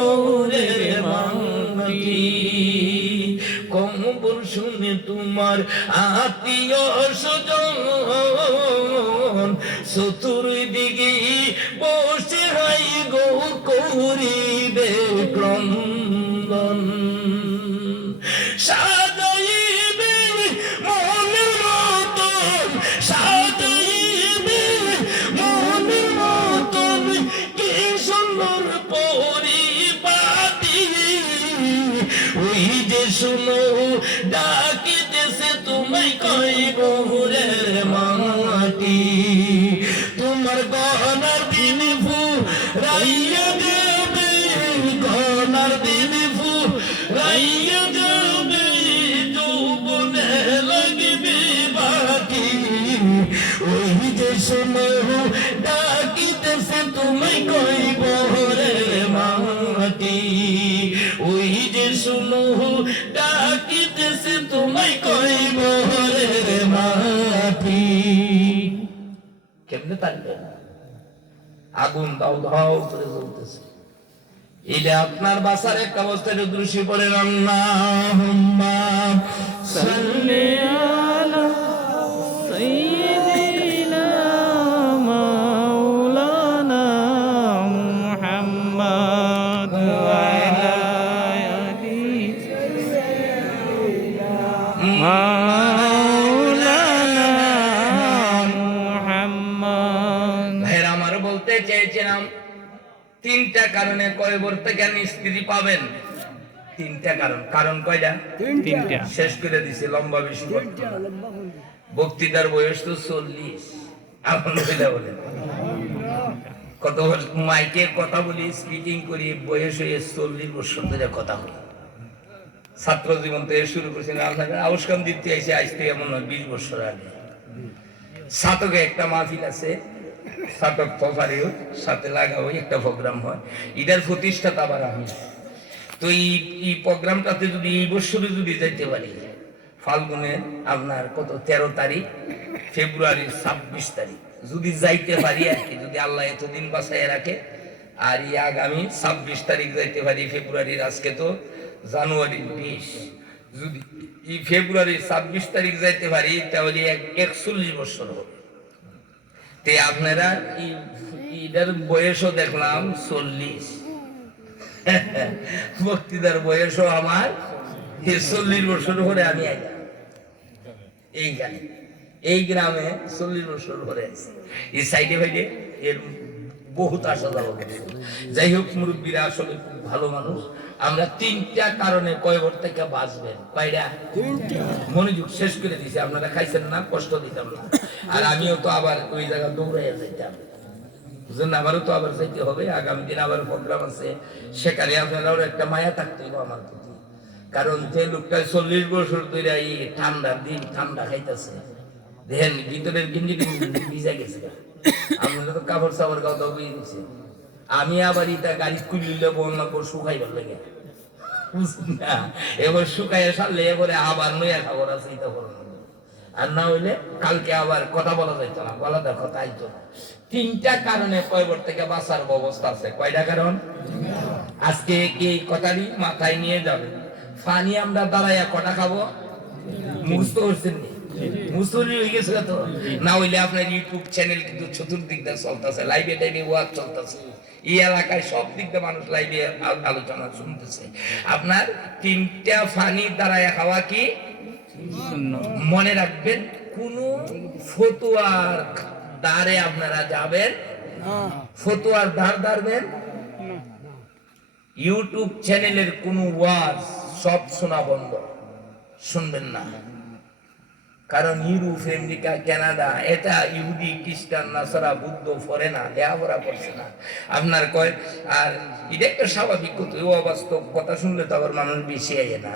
রের মাটি। কম্বল শুনে তোমার আত্মীয় স্বজন চতুর্দিকে বসে হাই গো করিবে ক্রন্দন, সাজাইবে মনের মতন, সাজাইবে মনের মতন, কি সুন্দর পরিপাটি, ওই যে শুনো ডাকিতেছে তোমায় কইব রের মাটি, তোমার গহনার দিন ফুরাইয়া যাবে, গহনার দিন ফুরাইয়া যাবে, যৌবনে লাগবে বাকি, ওই যে শুনো ডাকিতেছে তোমায় কইব রের মাটি, ওই যে শুনো ডাকিতেছে তোমায় কইব রের মাটি। কেমনে পারবেন? আগুন দাও দাও করে জ্বলতেছে। এটা আপনার বাসার একটা অবস্থায় দৃশ্যে পড়েন আল্লাহুম্মা সাল্লি আলা সাইয়্যিদিনা মাওলানা মুহাম্মদ ওয়া আলা আলি মাওলানা মুহাম্মদ। ভাইরা আমার বলতে চেয়েছিলাম তিনটা কারণে কয়বর থেকে স্ত্রী পাবেন। তিনটা কারণ কয়টা? তিনটা। শেষ করে দিছে, লম্বা বেশি করতে না। বক্তৃতার বয়স তো 40। আলহামদুলিল্লাহ বলেন। কত মাইকে কথা বলি, স্পিকিং করি, বয়স হয়ে 40 বছর ধরে কথা বলি। ছাত্র জীবন থেকে শুরু করেছেন আপনাদের আউসকান দিতে এসে আজ থেকে এমন 20 বছর আগে। সাতকে একটা মাহফিল আছে, সাতক তফারিও সাথে লাগাও একটা প্রোগ্রাম হয়, এটার প্রতিষ্ঠাতা আবার আমি। তো এই প্রোগ্রামটাতে যদি এই বছরে যদি যাইতে পারি, ফাল্গুনের আপনার কত 13 তারিখ, ফেব্রুয়ারির 26 তারিখ যদি যাইতে পারি আর কি, যদি আল্লাহ এতদিন বাঁচায় রাখে, আর এই আগামী 26 তারিখ যাইতে পারি ফেব্রুয়ারির, আজকে তো জানুয়ারির 20, যদি এই ফেব্রুয়ারির 26 তারিখ যাইতে পারি তাহলে 41 বছর হবে। তে আপনারা এটার বয়সও দেখলাম 40, বক্তৃতার বয়সও আমার 40 বছর ধরে আমি আইলাম এইখানে, এই গ্রামে 40 বছর ধরে আছি। এই সাইডে ভাইডে এর বহুত আসা যাওয়া করছে। যাই হোক, মুরব্বীরা আসলে খুব ভালো মানুষ। আমরা তিনটা কারণে কয়বর থেকে বাঁচবেন। কয়টা? মনোযোগ শেষ করে দিছি। আপনারা খাইছেন না, কষ্ট দিতাম না। আর আমিও তো আবার ওই জায়গা দৌড়াইয়া যাইতাম, বুঝলেন, আমারও তো আবার যাইতে হবে। আগামী দিন আবার প্রোগ্রাম আছে, সেখানে আপনারাও একটা মায়া থাকতে হবে আমার প্রতি। কারণ যে লোকটা 40 বছর ধরে এই ঠান্ডার দিন ঠান্ডা খাইতেছে, দেখেন ভিতরের গিঞ্জি ভিজা গেছে, আপনারা তো কাপড় চাপড় গাও দাও বুঝে দিচ্ছে। আমি আবার এটা গাড়ি খুলিলে বন্যা করে শুকাইবার লাগে, বুঝলেন না? এবার শুকাইয়া সারলে এবারে আবার নয়া খাবার আছে, এটা বলার মধ্যে। আর না হইলে কালকে আবার কথা বলা যাইতো না, গলাদার কথা আইতো না। তিনটা কারণে কয়বর থেকে বাঁচার ব্যবস্থা আছে। কয়টা কারণ? আজকে এই কথাটি মাথায় নিয়ে যাবে। পানি আমরা দাঁড়াইয়া কটা খাবো? মুখস্থ করছেন নি? মুসলিম হয়ে গেছে তো না হইলে আপনার ইউটিউব চ্যানেল কিন্তু চতুর্দিক দিয়ে চলতেছে, লাইভে টাইভে ওয়াজ চলতেছে, এই এলাকায় সব দিক দিয়ে মানুষ লাইভে আলোচনা শুনতেছে। আপনার তিনটা পানি দাঁড়ায় খাওয়া কি মনে রাখবেন, কোন ফতুয়ার দ্বারে আপনারা যাবেন, ফতুয়ার দ্বার ধারবেন, ইউটিউব চ্যানেলের কোন ওয়াজ সব শোনা বন্ধ, শুনবেন না। কারণ ইউরোপ, আমেরিকা, কানাডা, এটা ইহুদি, খ্রিস্টান, নাসারা, বুদ্ধ পড়ে না, লেখাপড়া করছে না আপনার কয়। আর এটা একটা স্বাভাবিক কথা, অবাস্তব কথা শুনলে তো আবার মানুষ বেশি আয় না।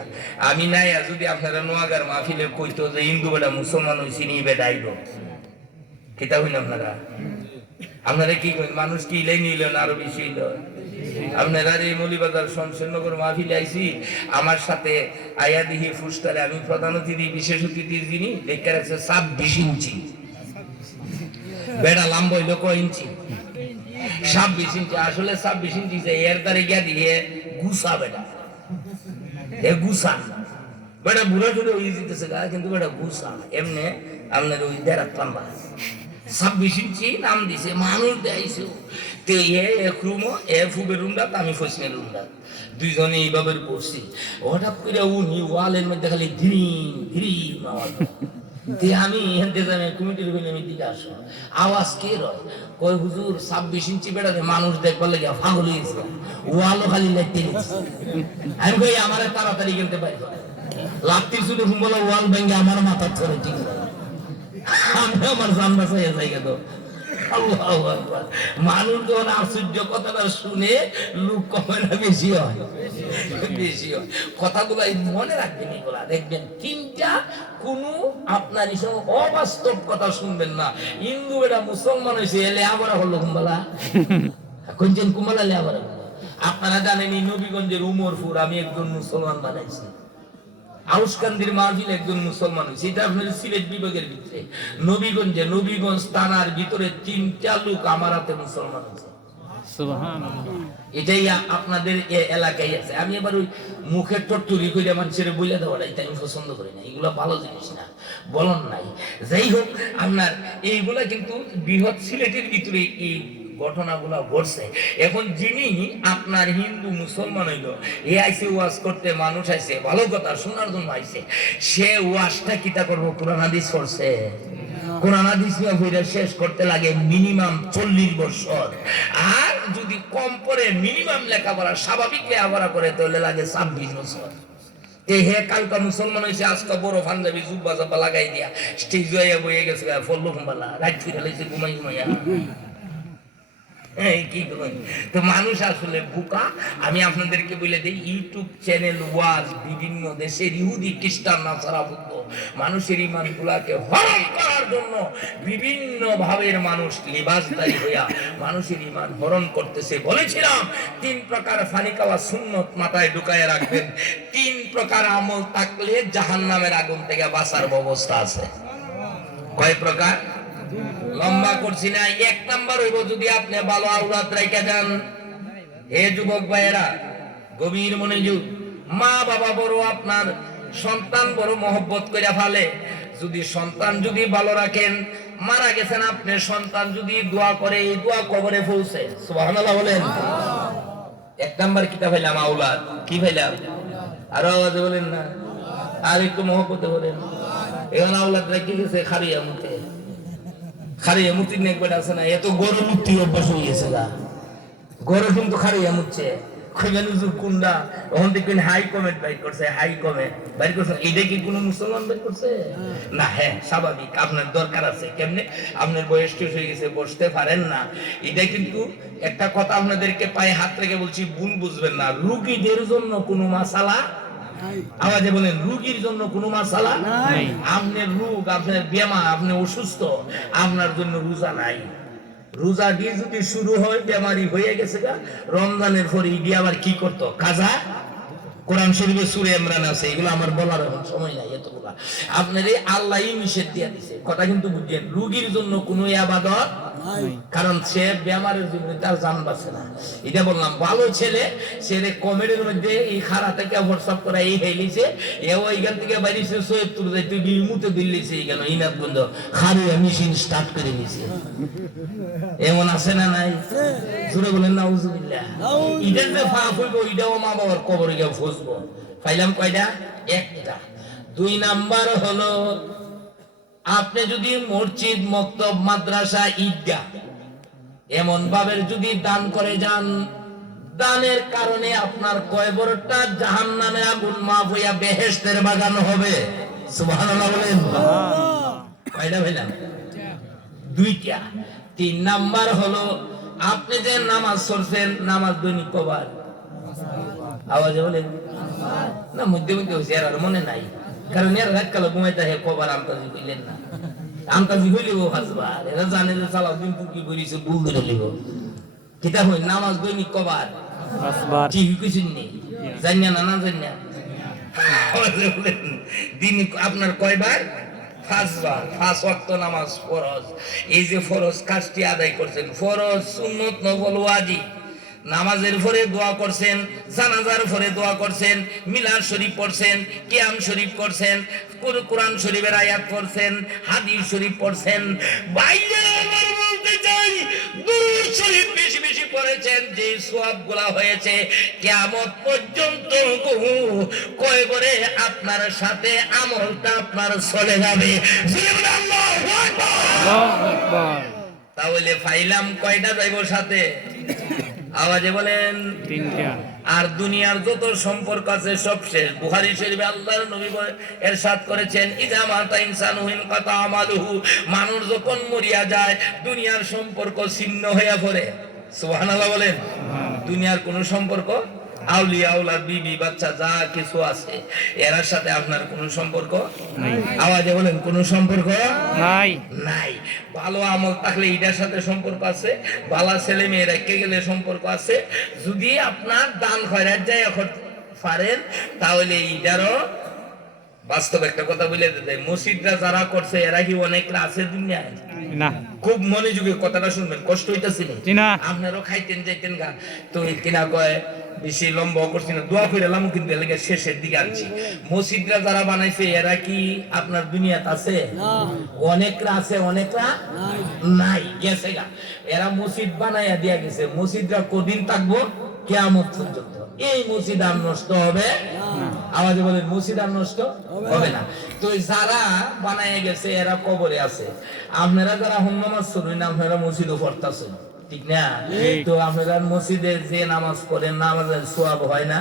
আমি নাই যদি আপনারা নোয়াগার মাহফিলে কইতো যে হিন্দু বেটা মুসলমান হয়েছি নি বেটা আইব, কেতা হইন আপনারা? আপনারা কি করেন? মানুষ কি ইলাই নিল না আরো বেশি হইল? আপনারা এই মৌলিবাজার শমশেরনগর মাহফিলে আইছি, আমার সাথে আয়া দিহি ফুস্টারে আমি প্রধান অতিথি, বিশেষ অতিথি যিনি দেখে রাখছে 26 ইঞ্চি বেড়া, লম্বা হইল কয় ইঞ্চি? 26 ইঞ্চি। আসলে 26 ইঞ্চি এর দ্বারে গিয়া দিয়ে গুসা বেটা, এ গুসা বেটা বুড়া টুড়ে হয়ে যেতেছে গা, কিন্তু বেটা গুসা এমনি আপনার ওই দেড়াত পাম্বা 26 ইঞ্চি নাম দিছে, মানুষ দেয়াইছে। তে এক রুম, এ ফুবের রুমটা, আমি ফসনের রুমটা, দুইজনে এইভাবে পড়ছি। হঠাৎ করে উনি ওয়ালের মধ্যে খালি ধিরিম ধিরিম আওয়াজ। তে আমি হেনতে জানি কমিটির হইলে আমি দিকে আসো, আওয়াজ কে রয়? কই হুজুর 26 ইঞ্চি বেড়াতে মানুষ দেখবার লাগে পাগল হয়েছে, ওয়ালও খালি লাগতে গেছে। আমি কই আমার তাড়াতাড়ি কিনতে পারি, লাত্তি শুধু বলে ওয়াল ভেঙে আমার মাথার ধরে ঠিক আমি আমার জান বাঁচাইয়া যাই গেল। আল্লাহু আকবার। মানুষ যখন আশ্চর্য কথাটা শুনে লোক কমে না বেশি হয়, বেশি হয়। কথাগুলো মনে রাখবেন, এগুলা দেখবেন। তিনটা কোন আপনার হিসেবে অবাস্তব কথা শুনবেন না। হিন্দু এটা মুসলমান হয়েছে, এলে আবার হলো কুম্বালা, কোনজন কুম্বালা লে আবার। আপনারা জানেন এই নবীগঞ্জের উমরপুর আমি একজন মুসলমান বানাইছি। আউসকান্দির মাহফিল একজন মুসলমান হয়েছে, এটা আপনার সিলেট বিভাগের ভিতরে নবীগঞ্জ থানার ভিতরে 3টা লোক আমার হাতে মুসলমান হয়েছে। সুবহানাল্লাহ। এটাই আপনাদের এলাকায় আছে। আমি এবার ওই মুখের টট্টুরি করে মানুষের বলে দেওয়াটা এটা আমি পছন্দ করি না, এগুলো ভালো জিনিস না, বলন নাই। যাই হোক, আপনার এইগুলা কিন্তু বৃহৎ সিলেটের ভিতরে এই ঘটনাগুলো ঘটছে। এখন যিনি আপনার হিন্দু মুসলমান হইল, এ আইসে ওয়াজ করতে, মানুষ আইসে ভালো কথা শোনার জন্য আইসে, সে ওয়াজটা কিতা করবো? কোরআন হাদিস পড়ছে, কোরআন হাদিস নিয়ে শেষ করতে লাগে মিনিমাম 40 বছর, আর যদি কম পড়ে মিনিমাম লেখাপড়া স্বাভাবিক লেখাপড়া করে তাহলে লাগে 26 বছর। হে কালকা মুসলমান হয়েছে, আজকে বড় পাঞ্জাবি জুব্বা জাব্বা লাগাই দিয়া স্টেজ হয়ে বয়ে গেছে, ফল্লু কুম্বালা রাত ফিরে লাইছে ঘুমাইয়া। কি বলেন তো, মানুষ আসলে বোকা। আমি আপনাদেরকে বলে দিই, ইউটিউব চ্যানেল ওয়াজ বিভিন্ন দেশের ইহুদি খ্রিস্টান নাসারা বুদ্ধ মানুষের ইমান গুলাকে হরণ করার জন্য বিভিন্ন ভাবের মানুষ লিবাসদারি হইয়া মানুষের ইমান হরণ করতেছে। বলেছিলাম 3 প্রকার ফানি খাওয়া সুন্নত মাথায় ঢুকায় রাখবেন। 3 প্রকার আমল থাকলে জাহান্নামের আগুন থেকে বাঁচার ব্যবস্থা আছে। কয় প্রকার? লম্বা করছি না। 1 নাম্বার হইব, যদি আপনি ভালো আওলাদ রাইখা যান। হে যুবক ভাইয়েরা, গভীর মনোযোগ। মা বাবা বড় আপনার সন্তান বড় মহব্বত করে ফেলে, যদি সন্তান যদি ভালো রাখেন, মারা গেছেন আপনি, সন্তান যদি দোয়া করে, এই দোয়া কবরে পৌঁছে। সুবহানাল্লাহ বলেন। 1 নাম্বার কিতা পাইলাম? আওলাদ। কি পাইলাম? আরো আওয়াজে বলেন না, আর একটু মহব্বতে বলেন। এখন আওলাদ রেখে গেছে খারিয়া মুখে, খারিয়া মুতি নেক বেটা আছে না, এত গরু মুক্তি অভ্যাস হয়ে গেছে গা, গরু কিন্তু খারিয়া মুচ্ছে। কুন্ডা ওখান থেকে হাই কমেন্ট বাইর করছে, হাই কমেন্ট বাইর করছে। এটা কি কোনো মুসলমান বাইর করছে? না। হ্যাঁ, স্বাভাবিক, আপনার দরকার আছে। কেমনে? আপনার বয়স শেষ হয়ে গেছে, বসতে পারেন না। এটা কিন্তু একটা কথা আপনাদেরকে পায়ে হাত রেখে বলছি, ভুল বুঝবেন না। রুগীদের জন্য কোনো মাসালা, আওয়াজে বলেন, রোগীর জন্য কোনো মাসালা নাই। আপনার রোগ, আপনার বেমা, আপনি অসুস্থ, আপনার জন্য রোজা নাই। রোজা দিয়ে যদি শুরু হয়, বেমারি হয়ে গেছে গা, রমজানের পরে ঈদে আবার কি করতো? কাজা। কোরআন শরীফে সূরা ইমরান আছে, এগুলো আমার বলার এখন সময় নাই এতগুলা। আপনার এই আল্লাহই নিষেধ দিয়ে দিছে, কথা কিন্তু বুঝছেন। রোগীর জন্য কোনো ইবাদত নাই, কারণ সে বেমারের জন্য তার জান বাঁচে না। এটা বললাম, ভালো ছেলে সে কমেডির মধ্যে এই খারা থেকে হোয়াটসঅ্যাপ করা এই হেলিছে, এও এইখান থেকে বাইরেছে সৈয়দপুর যাই, তুই বিলমুতে দিল্লিছে, কেন ইনাত বন্ধ খারিয়া মেশিন স্টার্ট করে নিছে। এমন আছে না নাই? জোরে বলেন নাউজুবিল্লাহ। ইটা যে ফাঁক হইব, এটাও মা বাবার কবরে গিয়ে ফুসবো। পাইলাম কয়টা? 1টা। 2 নাম্বার হলো, আপনি যদি মসজিদ, মক্তব, মাদ্রাসা, ঈদগাহ এমন ভাবে যদি দান করে যান, দানের কারণে আপনার কয়বরটা জাহান্নামের আগুন মাফ হইয়া বেহেশতের বাগান হবে। সুবহানাল্লাহ বলেন। কয়টা ভাইলাম? 2টা। 3 নাম্বার হলো, আপনি যে নামাজ পড়ছেন, নামাজ দৈনিক কবার? আওয়াজে বলেন না, মধ্যে মধ্যে হয়েছে, আর মনে নাই, কারণ এর রাত কালো ঘুমাইতে হে কবার আমতাজি কইলেন না। আমতাজি হইলেও হাসবার, এরা জানে যে সালাউদ্দিন কি করেছে, ভুল ধরে লিব। কিতা হই, নামাজ দৈনিক কবার? কি কিছু নেই, জানিয়া না, না জানিয়া। দিন আপনার কয়বার? 5 বার। 5 ওয়াক্ত নামাজ ফরজ। এই যে ফরজ কাজটি আদায় করছেন, ফরজ, সুন্নত, নফল, ওয়াজিব। নামাজের পরে দোয়া করছেন, জানাজার পরে দোয়া করছেন, মিলাদ শরীফ পড়ছেন, কিয়াম শরীফ করছেন, কোরআন শরীফের আয়াত পড়ছেন, হাদিস শরীফ পড়ছেন। বাইরে আমার বলতে চাই, দুরূদ শরীফ বেশি বেশি পড়েছেন, যে সওয়াবগুলো হয়েছে কিয়ামত পর্যন্ত কয় করে আপনার সাথে আমলটা আপনার চলে যাবে। আল্লাহু আকবার। তাহলে ফাইলাম কয়টা যাইব সাথে? আওয়াজে বলেন 3টা। আর দুনিয়ার যত সম্পর্ক আছে সব শেষ। বুখারী শরীফে আল্লাহর নবী ইরশাদ করেছেন, ইযা মাতা ইনসানু ইনকাতা আমালুহু, মানুষ যখন মরিয়া যায় দুনিয়ার সম্পর্ক ছিন্ন হয়ে পড়ে। সুবহানাল্লাহ বলেন। দুনিয়ার কোনো সম্পর্ক, আউলিয়া, আওলাদ, বিবি, বাচ্চা যা কিছু আছে, এর সাথে আপনার কোনো সম্পর্ক নাই। আওয়াজে বলেন, কোনো সম্পর্ক নাই। নাই। ভালো আমল থাকলে এটার সাথে সম্পর্ক আছে, ভালো ছেলে মেয়ে রেখে গেলে সম্পর্ক আছে। যদি আপনার দান খয়রাত যায় এখন পারেন, তাহলে এইটারও বাস্তব একটা কথা বলে দিতে, মসজিদরা যারা করছে এরা কি অনেকরা আছে দুনিয়ায়? না। খুব মনোযোগে কথাটা শুনবেন, কষ্ট হইতাছে জি না। আপনারও খাইতেন যাইতেন গা। তো কিনা কয় বেশি লম্বা করছি না, দোয়া করে এলাম কিন্তু এলাকা শেষের দিকে আনছি। মসজিদরা যারা বানাইছে এরা কি আপনার দুনিয়াতে আছে? অনেকরা আছে, অনেকরা নাই, গেছে গা। এরা মসজিদ বানাইয়া দিয়া গেছে, মসজিদরা কদিন থাকবো? কিয়ামত পর্যন্ত। এই মসজিদ আর নষ্ট হবে না। আওয়াজে বলেন, মসজিদ আর নষ্ট হবে না। তো যারা বানাইয়া গেছে এরা কবরে আছে। আপনারা যারা নামাজ পড়েন, আপনারা মসজিদও পড়তাছেন, ঠিক না? তো আপনারা মসজিদে যে নামাজ পড়েন, নামাজের সওয়াব হয় না?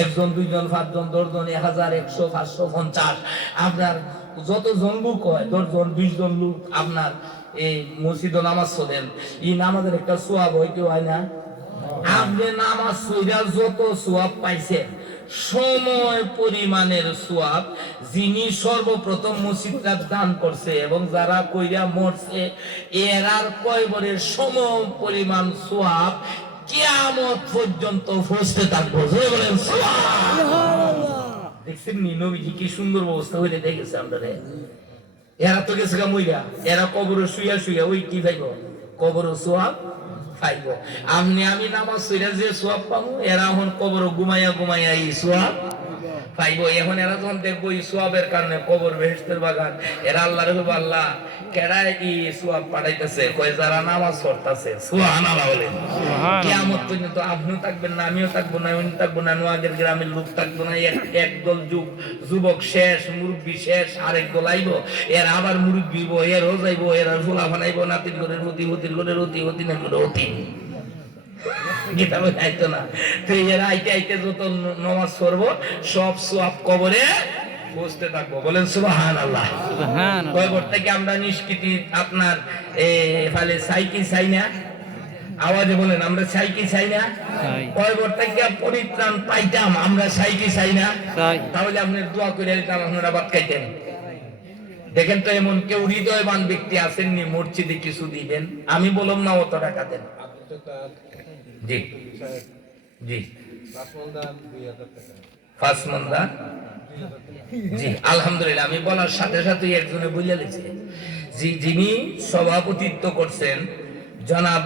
1 জন 2 জন 5 জন 10 জন 1000 100 550 আপনার যতজন লোক হয়, 10 জন 20 জন লোক আপনার এই মসজিদে নামাজ পড়েন, এই নামাজের একটা সওয়াব হইতে হয় না? আপনি নামাজ পড়া যত সওয়াব পাইছেন, সময় পরিমাণের সওয়াব যিনি সর্বপ্রথম মসজিদটা দান করছে এবং যারা কইরা মরছে এরার কয়বরের সম পরিমাণ সওয়াব কিয়ামত পর্যন্ত পৌঁছতে থাকবে। জোরে বলেন সুবহানাল্লাহ। দেখছেন নি নবীজি কি সুন্দর ব্যবস্থা হইলে দেখেছে আপনারা। এরা তো গেছে গা মইরা, এরা কবরে শুইয়া শুইয়া ওই কি পাইব? কবর সওয়াব পাইব। আমি নামাজ পড়ে যে সওয়াব পাবো, এরা এখন কবর ঘুমাইয়া ঘুমাইয়া এই সওয়াব পাইব। এখন এরা যখন দেখবো এই সওয়াবের কারণে কবর বেহেশতের বাগান, এরা আল্লাহর বলবো, আল্লাহ কেডায় এই সওয়াব পাঠাইতেছে? কয় যারা নামাজ পড়তাছে। সুবহানাল্লাহ বলেন। কিয়ামত পর্যন্ত আপনিও থাকবেন না, আমিও থাকবো না, উনি থাকবো না, নোয়াগের গ্রামের লোক থাকবো না। একদল যুবক শেষ, মুরব্বী শেষ, আরেক দল আইব, এর আবার মুরব্বী হইব, এরও যাইব, এর ফুলা বানাইব, নাতির ঘরের অতি, হতির ঘরের অতি, হতিনের ঘরের অতি। আইতো না। তো এরা আইতে আইতে যত নামাজ পড়বো সব সওয়াব কবরে বসতে থাকবো। বলেন সুবহানাল্লাহ। কবর থেকে আমরা নিষ্কৃতি আপনার ফলে চাই কি চাই না? আওয়াজে বলেন, আমরা চাই কি চাই না? কবর থেকে পরিত্রাণ পাইতাম, আমরা চাই কি চাই না? তাহলে আপনি দোয়া করে দিতাম, আপনারা ভাত খাইতেন। দেখেন তো এমন কেউ হৃদয়বান ব্যক্তি আসেননি মসজিদে কিছু দিবেন? আমি বললাম না অত টাকা দেন। জি জি, জি আলহামদুলিল্লাহ। আমি বলার সাথে সাথে একজনে বুঝে লিখছে, যিনি সভাপতিত্ব করছেন জনাব